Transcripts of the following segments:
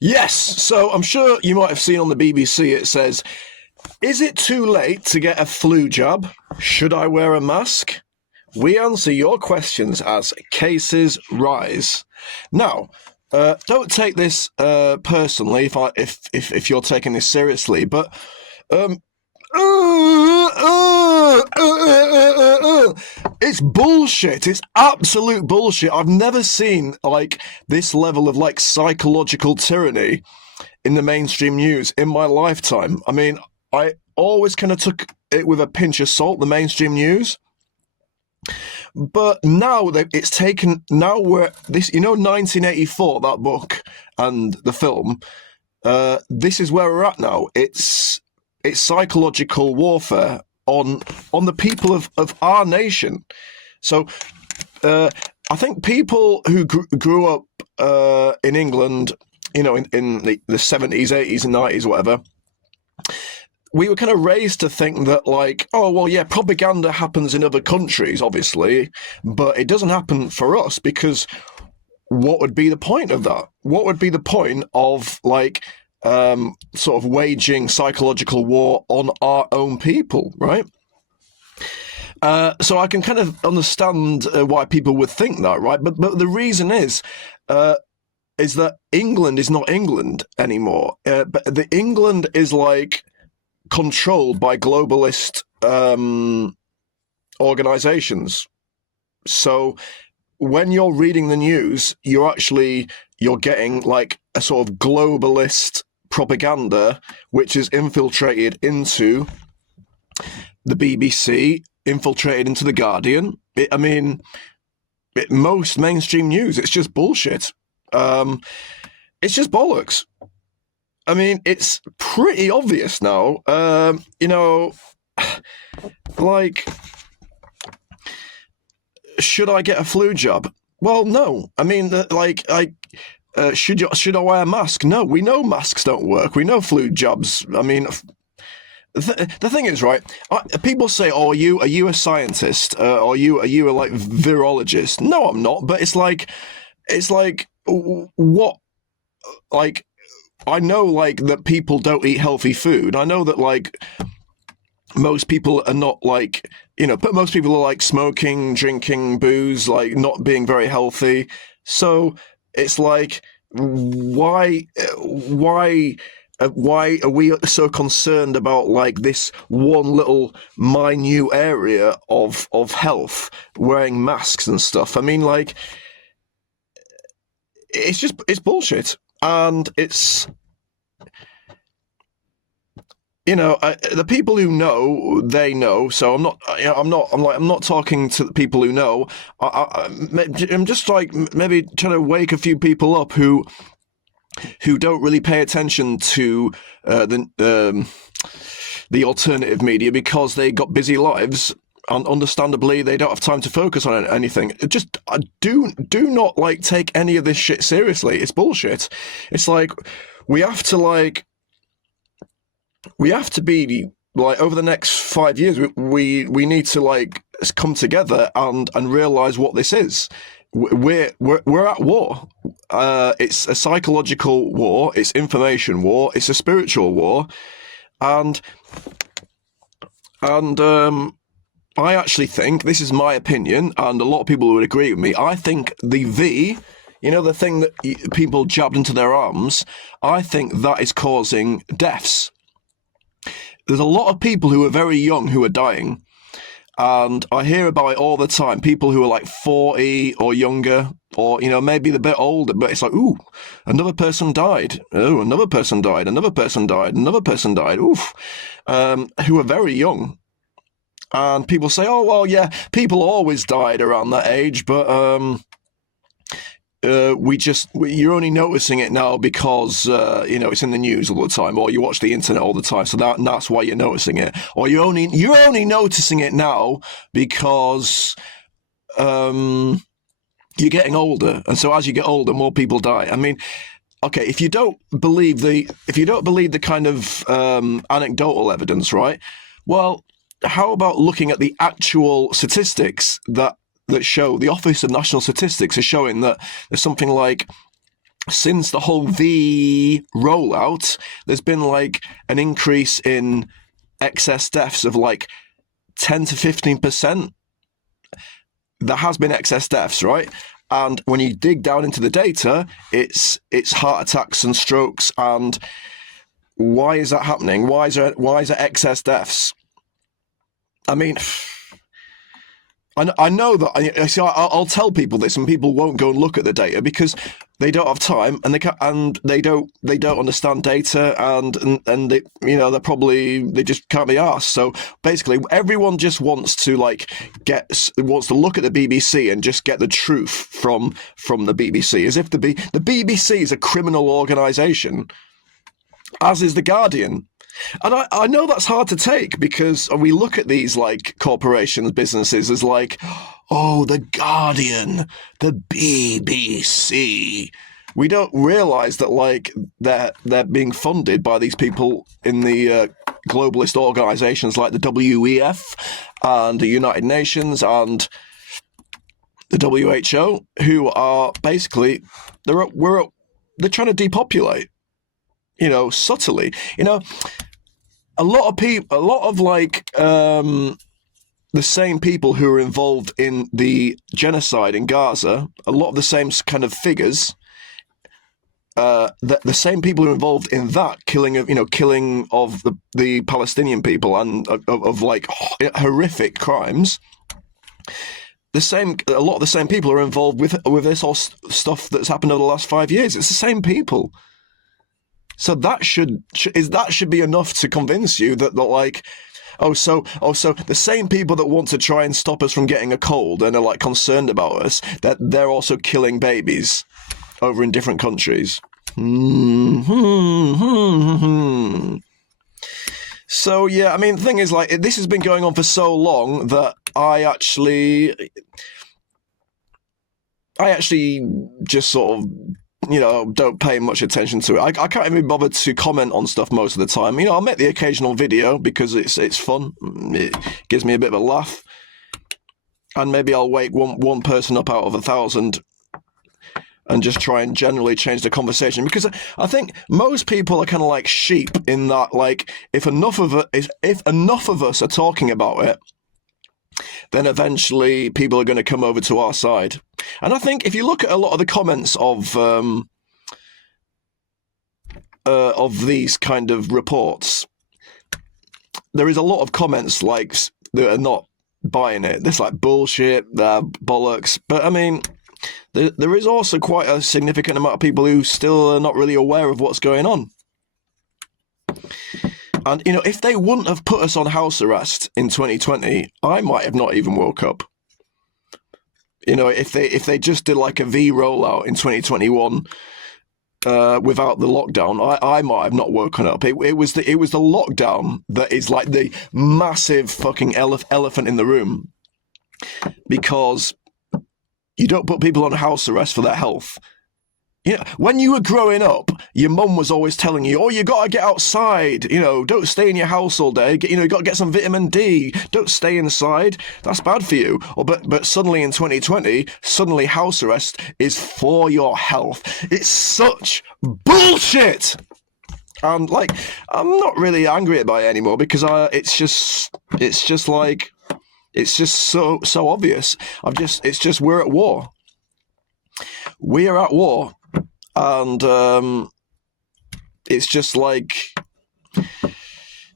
Yes, so I'm sure you might have seen on the BBC it says, is it too late to get a flu jab? Should I wear a mask? We answer your questions as cases rise. Now, don't take this personally if you're taking this seriously, but um, it's bullshit. It's absolute bullshit. I've never seen like this level of like psychological tyranny in the mainstream news in my lifetime. I mean, I always kind of took it with a pinch of salt, the mainstream news. But now that it's taken, now we're this, 1984, that book and the film. This is where we're at now. It's psychological warfare on the people of our nation. So I think people who grew up in England, in the 70s, 80s, and 90s, whatever, we were kind of raised to think that, like, oh, well, yeah, propaganda happens in other countries, obviously, but it doesn't happen for us because what would be the point of that? What would be the point of, like, sort of waging psychological war on our own people, right? So I can kind of understand why people would think that, right? But the reason is that England is not England anymore. But the England is like controlled by globalist organizations. So when you're reading the news, you're getting like a sort of globalist propaganda, which is infiltrated into the BBC, infiltrated into the Guardian. Most mainstream news, it's just bullshit. It's just bollocks. I mean, it's pretty obvious now. Like, should I get a flu jab? Well, no. I mean, should I wear a mask? No, we know masks don't work. We know flu jabs. I mean, the thing is, right? People say, "Oh, are you a scientist? Are you a like virologist?" No, I'm not. But it's like what? Like, I know like that people don't eat healthy food. I know that like most people are not like but most people are like smoking, drinking booze, like not being very healthy. So it's like why are we so concerned about like this one little minute area of health, wearing masks and stuff? I mean, like, it's bullshit, and it's the people who know, they know. So I'm not talking to the people who know. I'm just like maybe trying to wake a few people up who don't really pay attention to the alternative media because they got busy lives. And understandably, they don't have time to focus on anything. Just do not like take any of this shit seriously. It's bullshit. It's like we have to be like, over the next 5 years, we need to like come together and realize what this is. We're at war. It's a psychological war. It's information war. It's a spiritual war, and I actually think, this is my opinion, and a lot of people would agree with me. I think the V, the thing that people jabbed into their arms, I think that is causing deaths. There's a lot of people who are very young who are dying. And I hear about it all the time. People who are like 40 or younger, or, maybe a bit older, but it's like, ooh, another person died. Oh, another person died. Another person died. Another person died. Oof. Who are very young. And people say, oh, well, yeah, people always died around that age, but you're only noticing it now because it's in the news all the time, or you watch the internet all the time, so that's why you're noticing it. Or you're only noticing it now because you're getting older, and so as you get older, more people die. I mean, okay, if you don't believe the kind of anecdotal evidence, right? Well, how about looking at the actual statistics that show, the Office of National Statistics is showing that there's something like since the whole V rollout, there's been like an increase in excess deaths of like 10 to 15%. There has been excess deaths, right? And when you dig down into the data, it's heart attacks and strokes. And why is that happening? Why is there excess deaths? I mean, I know that. See, I'll tell people this, and people won't go and look at the data because they don't have time, and they don't understand data, and they, they just can't be asked. So basically, everyone just wants to look at the BBC and just get the truth from the BBC, as if the BBC is a criminal organisation, as is the Guardian. And I know that's hard to take because we look at these like corporations, businesses as like, oh, the Guardian, the BBC. We don't realise that like they're being funded by these people in the globalist organisations like the WEF and the United Nations and the WHO, who are basically they're trying to depopulate, subtly, A lot of the same people who are involved in the genocide in Gaza, a lot of the same kind of figures, the same people who are involved in that killing of the Palestinian people and of horrific crimes. A lot of the same people are involved with this whole stuff that's happened over the last 5 years. It's the same people. So that should be enough to convince you that so the same people that want to try and stop us from getting a cold and are concerned about us, that they're also killing babies over in different countries. So yeah, I mean, the thing is, this has been going on for so long that I actually just sort of, don't pay much attention to it. I can't even be bothered to comment on stuff most of the time. I'll make the occasional video because it's fun. It gives me a bit of a laugh. And maybe I'll wake one person up out of 1,000 and just try and generally change the conversation. Because I think most people are kind of like sheep in that, if enough of us are talking about it, then eventually people are going to come over to our side. And I think if you look at a lot of the comments of these kind of reports, there is a lot of comments that are not buying it. This bullshit, bollocks. But I mean, there is also quite a significant amount of people who still are not really aware of what's going on. And, if they wouldn't have put us on house arrest in 2020, I might have not even woke up. If they just did a V rollout in 2021 without the lockdown, I might have not woken up. It was the lockdown that is the massive fucking elephant in the room, because you don't put people on house arrest for their health. When you were growing up, your mum was always telling you, oh, you got to get outside, don't stay in your house all day, you got to get some vitamin D, don't stay inside, that's bad for you. But suddenly in 2020, house arrest is for your health. It's such bullshit! And, I'm not really angry by it anymore because it's just so obvious. We're at war. We are at war. And it's just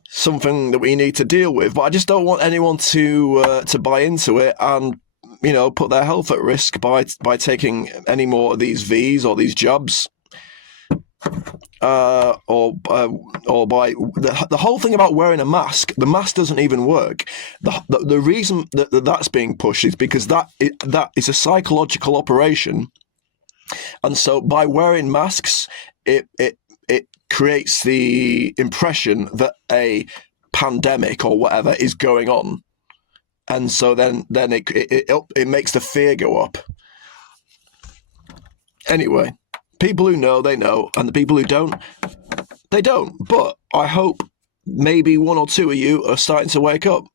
something that we need to deal with. But I just don't want anyone to buy into it and, put their health at risk by taking any more of these Vs or these jabs. Or by the whole thing about wearing a mask. The mask doesn't even work. The reason that's being pushed is because that is a psychological operation. And so by wearing masks, it creates the impression that a pandemic or whatever is going on. And so then it makes the fear go up. Anyway, people who know, they know. And the people who don't, they don't. But I hope maybe one or two of you are starting to wake up.